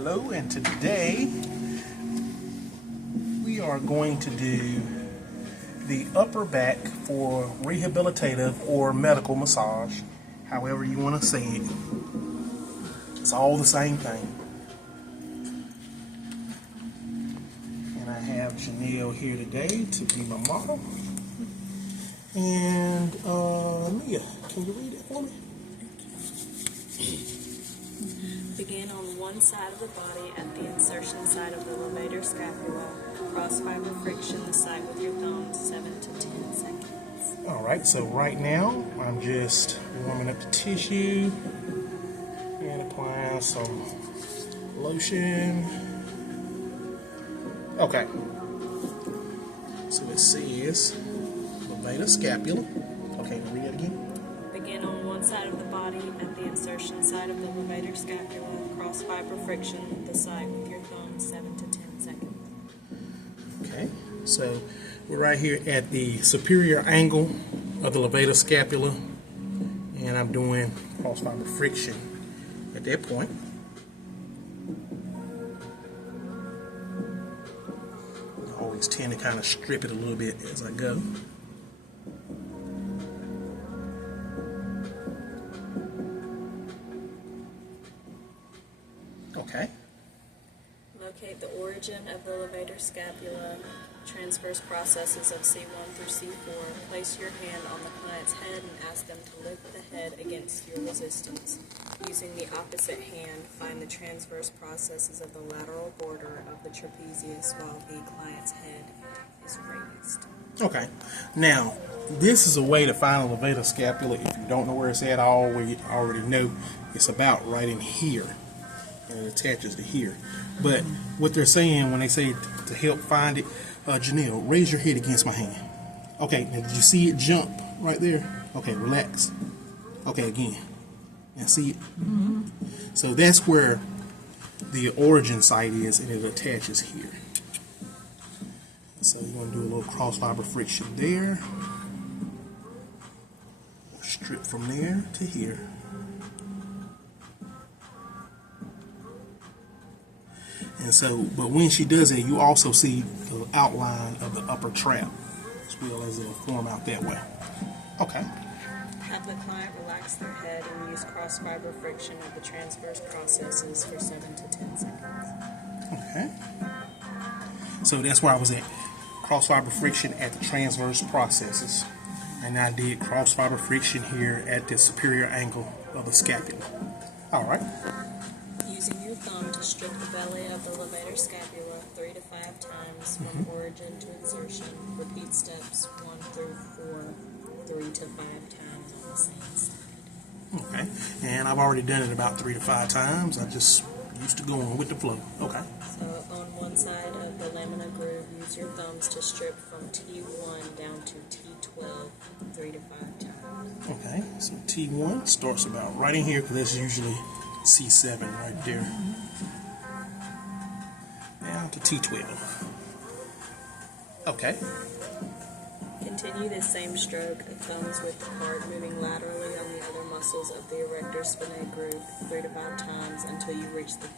Hello, and today we are going to do the upper back for rehabilitative or medical massage, however you want to say it. It's all the same thing. And I have Janelle here today to be my model. And Mia, can you read it for me? Begin on one side of the body at the insertion side of the levator scapula. Cross fiber friction the site with your thumb 7 to 10 seconds. Alright, so right now I'm just warming up the tissue and applying some lotion. Okay, so it says levator scapula. Okay, read it again. Begin on one side of the body at the insertion side of the levator scapula. Cross fiber friction the site with your thumb 7 to 10 seconds. Okay, so we're right here at the superior angle of the levator scapula, and I'm doing cross fiber friction at that point. I always tend to kind of strip it a little bit as I go. Okay. Locate the origin of the levator scapula, transverse processes of C1 through C4. Place your hand on the client's head and ask them to lift the head against your resistance. Using the opposite hand, find the transverse processes of the lateral border of the trapezius while the client's head is raised. Okay. Now, this is a way to find a levator scapula. If you don't know where it's at, I already know it's about right in here. And it attaches to here. But what they're saying when they say to help find it, Janelle, raise your head against my hand. Okay, now did you see it jump right there? Okay, relax. Okay, again. Now see it? So that's where the origin site is, and it attaches here. So you're going to do a little cross fiber friction there. Strip from there to here. And so, but when she does it, you also see the outline of the upper trap, as well as it'll form out that way. Okay. Have the client relax their head and use cross fiber friction of the transverse processes for 7 to 10 seconds. Okay. So that's where I was at. Cross fiber friction at the transverse processes. And I did cross fiber friction here at the superior angle of the scapula. Alright. Using your thumb to strip the belly of the levator scapula 3 to 5 times from origin to insertion. Repeat steps 1 through 4, 3 to 5 times on the same side. Okay. And I've already done it about 3 to 5 times. I just used to going with the flow. Okay. So on one side of the lamina groove, use your thumbs to strip from T1 down to T12 3 to 5 times. Okay. So T1 starts about right in here, because that's usually C7 right there. Down to T12. Okay. Continue this same stroke of thumbs with the part moving laterally on the other muscles of the erector spinae groove 3 to 5 times until you reach the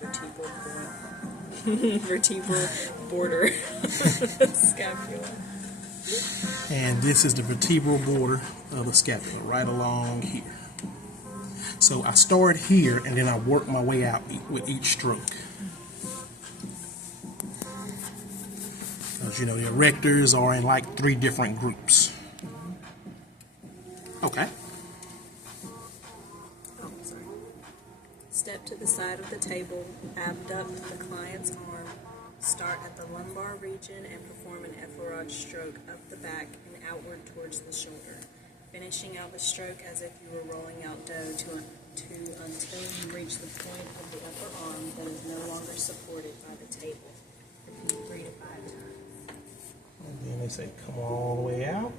vertebral border of the scapula. And this is the vertebral border of the scapula, right along here. So I start here, and then I work my way out with each stroke. Because, you know, the erectors are in like 3 different groups. Okay. Oh, sorry. Step to the side of the table, abduct the client's arm, start at the lumbar region and perform an effleurage stroke up the back and outward towards the shoulder. Finishing out the stroke as if you were rolling out dough until you reach the point of the upper arm that is no longer supported by the table. Repeat 3 to 5 times. And then they say come all the way out,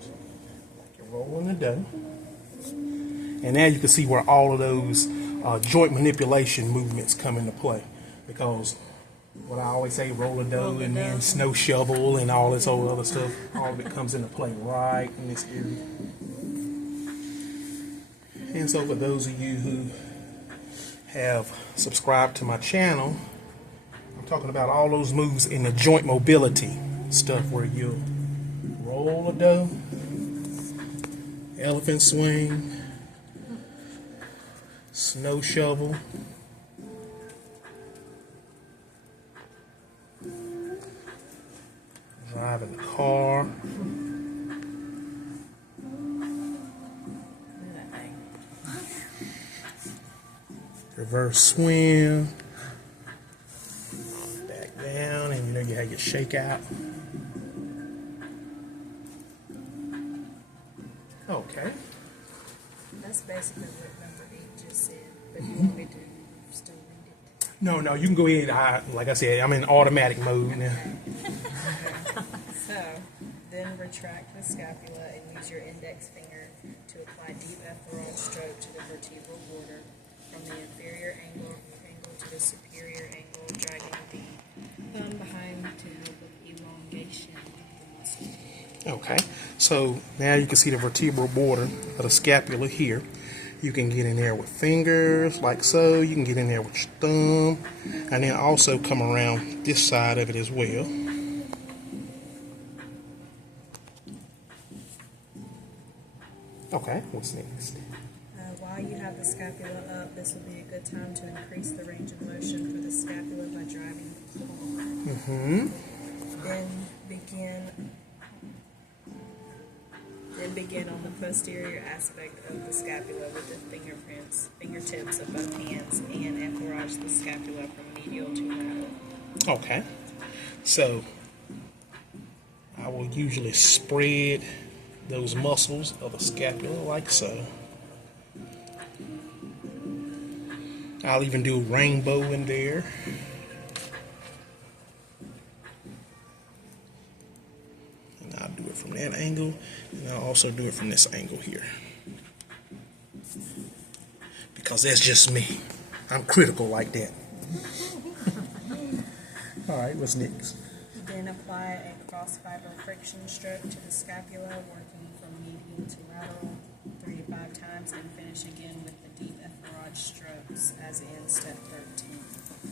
like you're rolling the dough. And now you can see where all of those joint manipulation movements come into play. Because what I always say, roll the dough and then snow shovel and all this old other stuff, all of it comes into play right in this area. And so for those of you who have subscribed to my channel, talking about all those moves in the joint mobility stuff where you roll a dough, elephant swing, snow shovel, driving the car, reverse swim, back down, and you know you have your shake out. Okay. That's basically what number 8 just said, but you want me to still read it? No, you can go ahead. Like I said, I'm in automatic mode now. So, then retract the scapula and use your index finger to apply deep efferent stroke to the vertebral border from the inferior angle to the superior angle, dragging the thumb behind to help with elongation of the muscle. Okay, so now you can see the vertebral border of the scapula here. You can get in there with fingers, like so. You can get in there with your thumb, and then also come around this side of it as well. Okay, what's next? While you have the scapula up, this will be a good time to increase the range of motion for the scapula by driving the claw. Then begin on the posterior aspect of the scapula with the fingertips of both hands, and effleurage the scapula from medial to lateral. Okay, so I will usually spread those muscles of the scapula like so. I'll even do a rainbow in there. And I'll do it from that angle, and I'll also do it from this angle here. Because that's just me. I'm critical like that. Alright, what's next? Then apply a cross-fiber friction stroke to the scapula, working from medial to lateral 3 to 5 times, and finish again with the deep effleurage strokes as in step 13.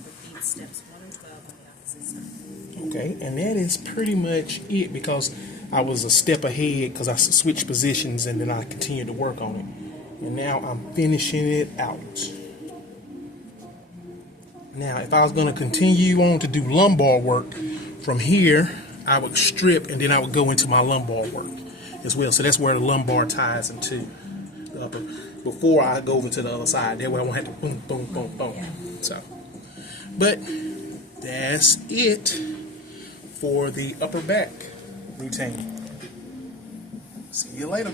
Repeat steps 1 and 12 on the opposite side. Okay, and that is pretty much it, because I was a step ahead because I switched positions and then I continued to work on it. And now I'm finishing it out. Now, if I was going to continue on to do lumbar work, from here, I would strip and then I would go into my lumbar work as well. So that's where the lumbar ties into the upper. Before I go over to the other side, that way I won't have to boom, boom, boom, boom. Yeah. So, but that's it for the upper back routine. See you later.